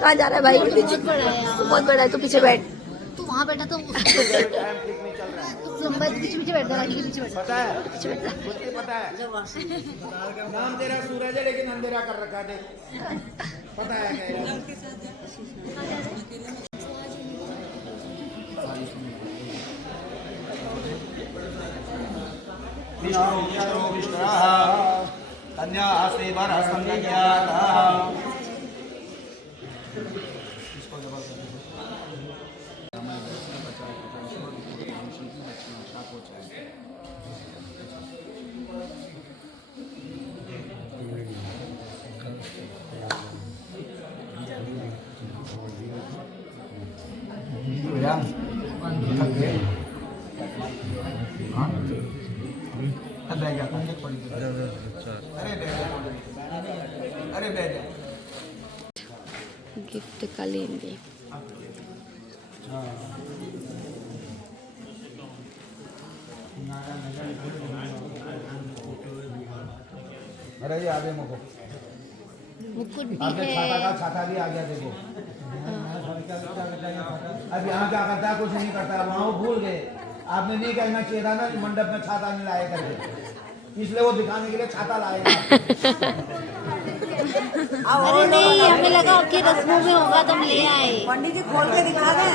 कहाँ जा रहा है भाई? बहुत बड़ा है, तू पीछे बैठ। तू वहाँ बैठा तो पीछे पीछे बैठ जा, पीछे बैठ। पता है, पीछे बैठ जा। पता है नाम तेरा सूरज है लेकिन अंधेरा कर रखा है, पता है कन्या सेवर गिफ्ट का लेंगे। अरे ये आगे मुकुट मुकुट भी आपने है। छाता भी आ गया देखो। अब यहाँ क्या करता है, कुछ नहीं करता, वहाँ वो भूल गए। आपने नहीं कहना चाहिए था ना मंडप में छाता नहीं लाए करके, इसलिए वो दिखाने के लिए छाता लाए। अरे नहीं, हमें लगा आपकी रस्मों में होगा तो हम ले आए। पंडित जी खोल के दिखा दे,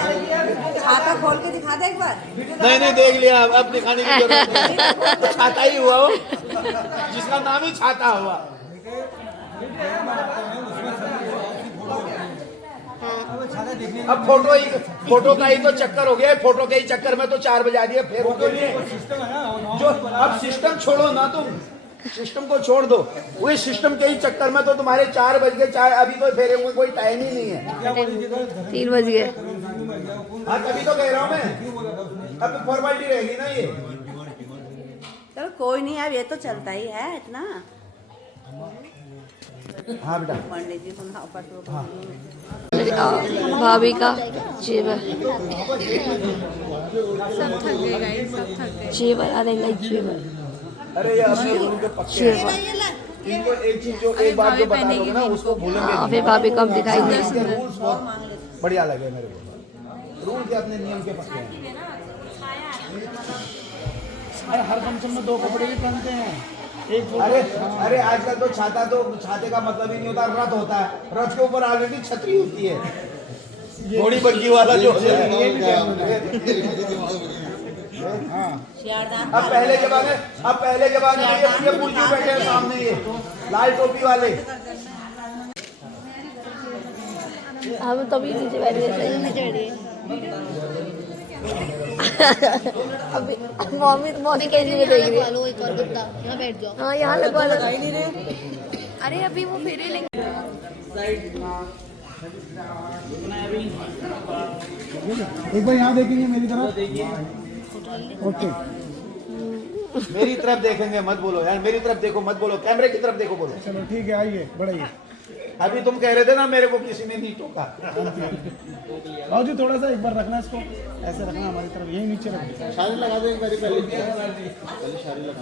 छाता खोल के दिखा दे एक बार। नहीं देख लिया, अब दिखाने की जरूरत नहीं, तो छाता ही हुआ वो, जिसका नाम ही छाता हुआ। अब फोटो का ही तो चक्कर हो गया, फोटो के ही चक्कर में तो 4 बजा दिए। फिर जो अब सिस्टम छोड़ो ना, तुम सिस्टम को छोड़ दो, वही सिस्टम के ही चक्कर में तो तुम्हारे 4 बज गए। 4 अभी तो फेरे हुए कोई टाइम ही नहीं है। 3 बज गए। हाँ तभी तो कह रहा हूँ मैं, अब फॉर्मेलिटी रहेगी ना ये। चलो कोई नहीं, अब ये तो चलता ही है इतना। हाँ बेटा, पंडित जी सुना पर भाभी का जेवर, जेवर आ रहे हैं, जेवर। अरे ये अपने रूम के पक्के हैं। इनको एक चीज जो एक बात जो बता दोगे ना उसको भूलेंगे। फिर भाभी को हम दिखाएंगे। रूल्स बहुत बढ़िया लगे मेरे को, रूल के अपने नियम के पक्के हैं। अरे हर फंक्शन में 2 कपड़े भी पहनते हैं। अरे आजकल तो छाते का मतलब ही नहीं होता, रथ होता है। रथ के ऊपर ऑलरेडी छतरी होती है, घोड़ी बग्गी वाला जो है। अब पहले जमाने में ये पुलिस बैठे हैं सामने, ये लाल टोपी वाले। हम तभी नीचे बैठ गए। अभी मौसी कैसी में देख रही है। लो एक और गद्दा, यहाँ बैठ जाओ। हाँ यहाँ लगवा लो। अरे अभी वो फेरे लेंगे। एक बार यहाँ देखेंगे मेरी तरफ। ओके, मेरी तरफ देखेंगे मत बोलो यार, मेरी तरफ देखो मत बोलो, कैमरे की तरफ देखो बोलो। चलो ठीक है, आइए बढ़ाइए। अभी तुम कह रहे थे ना मेरे को किसी ने नहीं टोका। और जी थोड़ा सा एक बार रखना, इसको ऐसे रखना हमारी तरफ, यही नीचे रखना। शादी लगा दो एक बार पहले शादी लगा।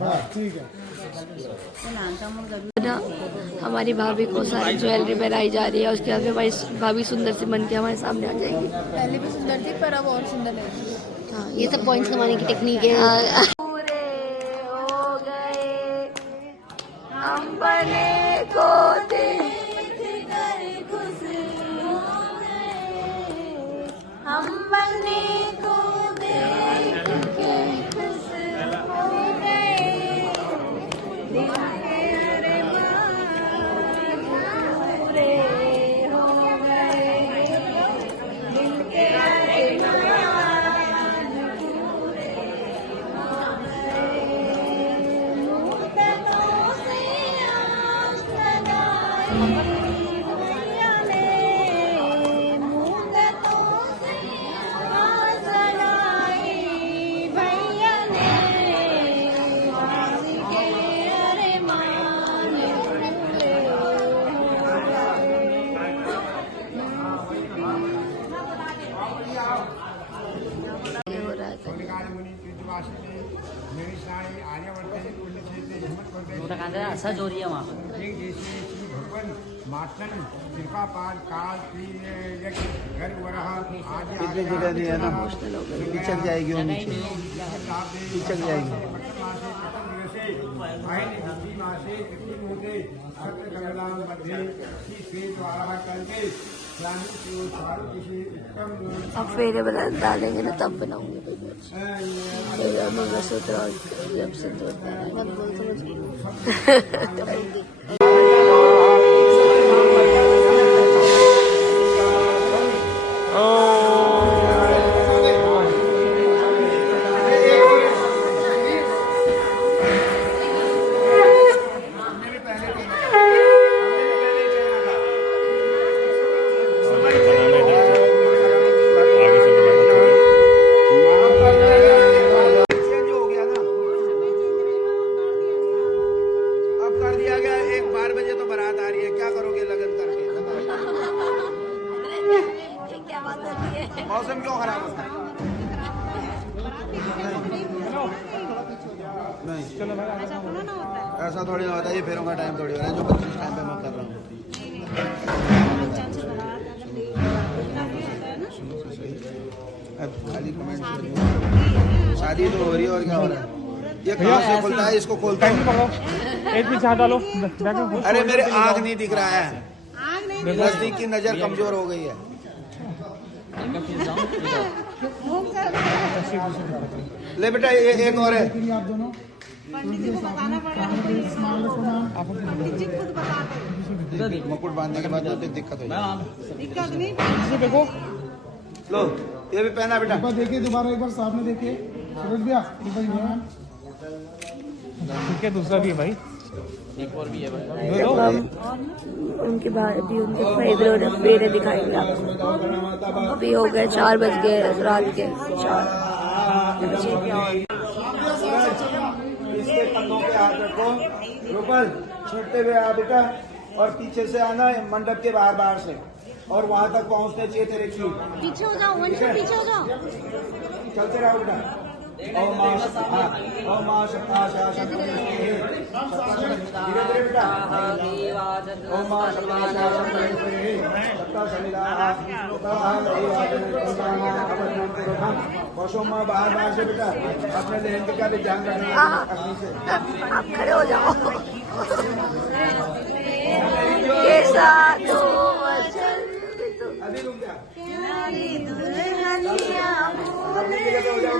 हाँ ठीक है। ना हमारी भाभी को सारी ज्वेलरी पहनाई जा रही है, उसके बाद फिर भाभी सुंदर सी बन के हमारे सामने आ जाएगी। पहले भी सुंदर थी पर अब और सुंदर लगेगी। हाँ ये सब पॉइंट्स कमाने की टेक्निक है। पूरे हो गए हम बने को हम बने को देख के खुश हो गए। पूरे हो गए दिल के अरमान पूरे हो गए। मुद्दतों से आस लगाई भैया ने, मुद्दतों से आस लगाई भैया ने, वासी के अरमान पूरे हो गए। हो रहा है मोठा कांदा असा जोरी आहे वहाँ कितनी जगह दी है ना, पिचक जाएगी वो नीचे, पिचक जाएगी। अब फेरे बना डालेंगे ना तब बनाऊंगी भाई फेरा मंगलसूत्र और जब सिंदूर मत बोल समझ मौसम क्यों खराब होता है? नहीं ऐसा थोड़ी ना होता है, ये फेरों का टाइम थोड़ी हो रहा है जो 25 टाइम पे मैं कर रहा हूँ। खाली कमेंट शादी तो हो रही है और क्या हो रहा है? ये कहाँ से खुलता है, इसको खोलता है। एक पीछे हाथ डालो। अरे मेरे आँख नहीं दिख रहा है, नजदीक की नजर कमजोर हो गई है। ले बेटा ये एक और है। आप दोनों पंडित जी को बताना पड़ेगा। मुकुट बांधने के बाद तो दिक्कत हो जाएगी। दिक्कत नहीं, देखो लो ये भी पहना बेटा। देखिए दोबारा एक बार सामने देखिए सूरज भैया। ठीक है, दूसरा भी है भाई, एक और भी है भाई। उनके बाद भी उनके फेरे दिखाएंगे आपको। अभी हो गए 4 बज गए रात के 4। इसके कंधों पे हाथ रखो, रूपल छूटते हुए आ बेटा, और पीछे से आना मंडप के बाहर से, और वहाँ तक पहुँचने चाहिए तेरे की। पीछे हो जाओ, वंश पीछे हो जाओ। चलते रहो बेटा। ओम मां सप्ता, ओम मां सप्ता धीरे धीरे बेटा। ओम मां सप्ता माँ बाहर से बेटा अपने लहंगे का भी ध्यान रखना। आप खड़े हो जाओ। कैसा तो अभी रुक जा। अपनी जगह हो जाओ,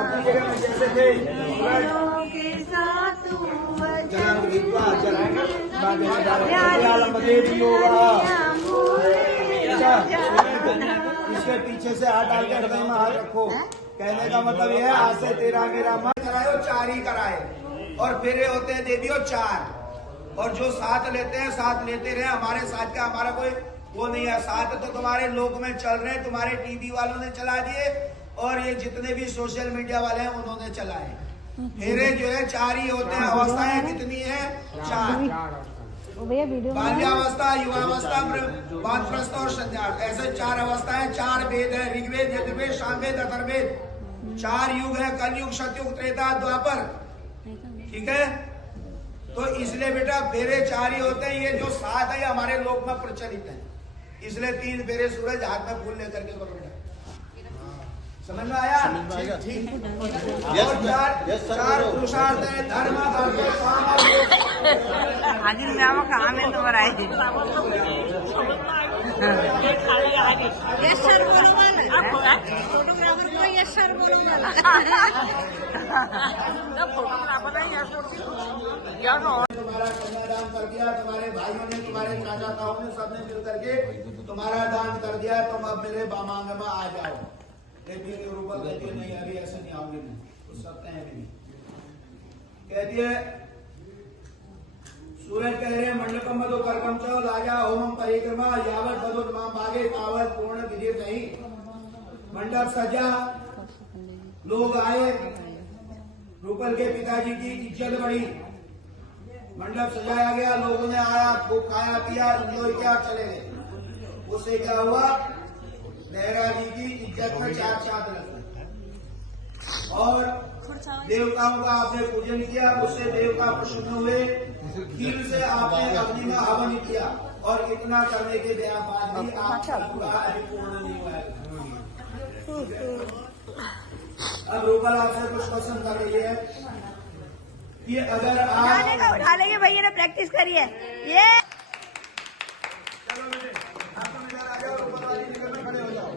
अपनी जगह में जैसे थे इसके पीछे से हाथ डाल के हृदय में हाथ रखो। कहने का मतलब यह है आज से तेरा मेरा मन कराए और 4 ही कराए, और फेरे होते हैं देवी और 4, और जो साथ लेते हैं साथ लेते रहे। हमारे साथ का हमारा कोई वो नहीं है, साथ तो तुम्हारे लोक में चल रहे हैं, तुम्हारे टीवी वालों ने चला दिए और ये जितने भी सोशल मीडिया वाले हैं उन्होंने चलाए। फेरे जो है 4 ही होते हैं। अवस्थाएं कितनी है? 4। बाल्यावस्था, युवावस्था, वानप्रस्थ और संन्यास, ऐसे 4 अवस्थाएं। 4 वेद है, ऋग्वेद, यजुर्वेद, सामवेद, अथर्ववेद। 4 युग है, कलयुग, सतयुग, त्रेता, द्वापर। ठीक है, तो इसलिए बेटा फेरे 4 ही होते हैं। ये जो 7 है हमारे लोक में प्रचलित है, इसलिए 3 फेरे सूरज हाथ में फूल लेकर के करो बेटा। समझ में आया? ठीक। और 4 पुरुषार्थ है, धर्म, अर्थ, काम और मोक्ष। आज मैं कहा में तो बराई यस सर बोलो वाला फोटोग्राफर को यस सर बोलो वाला फोटोग्राफर है यस क्या तुम्हारा कन्यादान कर दिया, तुम्हारे भाइयों ने, तुम्हारे चाचा ताऊ ने, सबने मिल करके तुम्हारा दान कर दिया। तुम अब मेरे बामांग में आ जाओ। लेकिन रूपा कहती है नहीं अभी ऐसे नहीं आओगे, नहीं कुछ सकते हैं अभी। कहती है सूरज कह रहे हैं मंडपम मधु कर्कम चो लाजा होमम परिक्रमा यावत बदुर मां भागे तावत पूर्ण विधि नहीं। मंडप सजा, लोग आए, रूपल के पिताजी की इज्जत बढ़ी, मंडप सजाया गया, लोगों ने आया, खूब खाया पिया, एंजॉय किया, चले गए। उससे क्या हुआ? नेहरा जी की इज्जत में 4 चांद लगे और देवताओं का आपने पूजन किया, उससे देवता प्रसन्न हुए, खीर से आपने अग्नि में हवन किया, और इतना करने के बाद भी आपका पूर्ण नहीं हुआ है। अब रूपल आपसे कुछ क्वेश्चन कर रही है कि अगर आप उठा लेंगे भैया ने प्रैक्टिस करी है ये। चलो बेटे, आप तो इधर आ जाओ, रूपल वाली निकल में खड़े हो जाओ,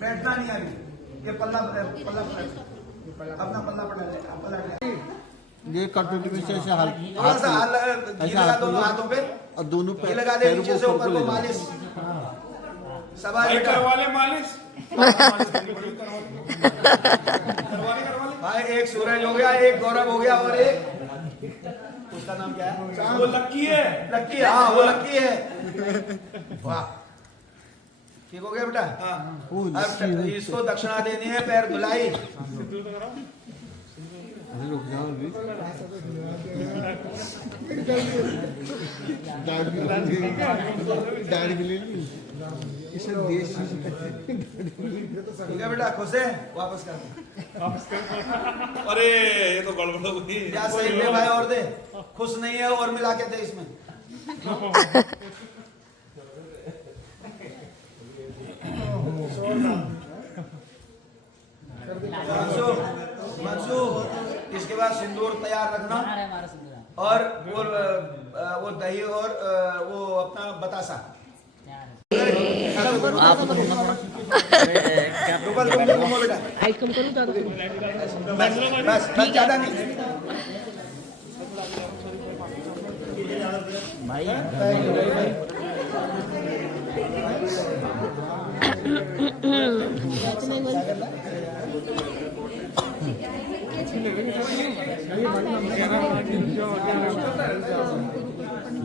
बैठना नहीं अभी, ये पल्ला अपना पल्ला पलट ले, पलट ले। ये कटोरी में से हाल थोड़ा सा हाल घी लगा दोनों हाथों पे, और दोनों घी लगा दे नीचे से ऊपर को मालिश। सवाल करवाले मालिश भाई, एक सूरज हो गया, एक गौरव हो गया, और एक उसका नाम क्या है? वो लक्की है। लक्की, हाँ वो लक्की है। वाह, ठीक हो गया बेटा। अब इसको दक्षिणा देनी है, पैर धुलाई। रुक जाओ अभी। दाढ़ी भी ले ली। इसे देश ठीक है बेटा, खुश है? वापस कर। अरे ये तो गड़बड़ हो गई। या सही दे भाई, और दे। खुश नहीं है, और मिला के दे इसमें। मंसूर, इसके बाद सिंदूर तैयार रखना, और वो दही और वो अपना बतासा। रूपल तुम घूमो बेटा, बस बस, ज्यादा नहीं।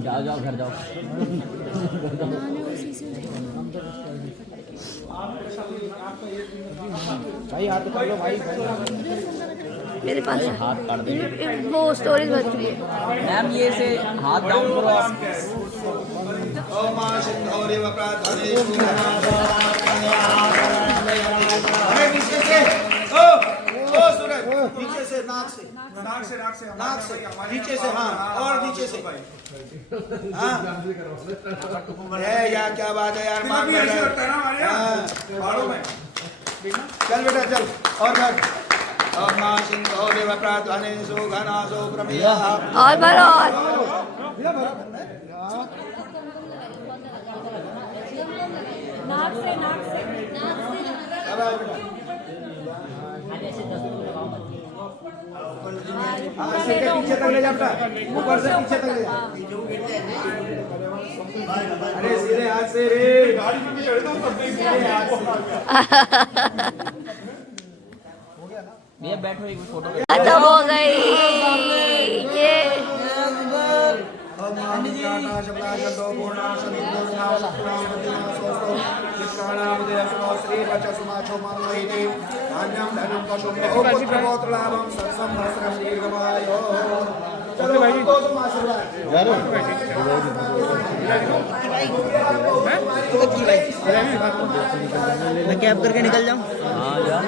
जाओ जाओ घर जाओ। भाई हाथ कर लो भाई। मेरे पास है। हाथ काट दे वो स्टोरेज भर चुकी है। मैम, ये से हाथ डाउन करो आप। ओम मां सिंधौरे वक्राधरे अरे नीचे से, ओ सूरज, नीचे से, नाक से, नाक से नीचे से, हाँ, और नीचे से। हाँ यार, क्या बात है यार, मार चल बेटा चल, और कर। ओम मां सिंधौरे वक्राधरे सुघनासो प्रमेया। और भरो और। नाक से नाक से सिर के पीछे तक ले जा बेटा, ऊपर से पीछे तक ले जा। अरे सीधे हाथ से रे, गाड़ी में चढ़ता हूँ तब सीधे हाथ से। भैया बैठो, एक फोटो। खत्म हो गई ये। चलो भाई, तो तुम आशीर्वाद मैं कैब करके निकल जाऊँ। हाँ यार।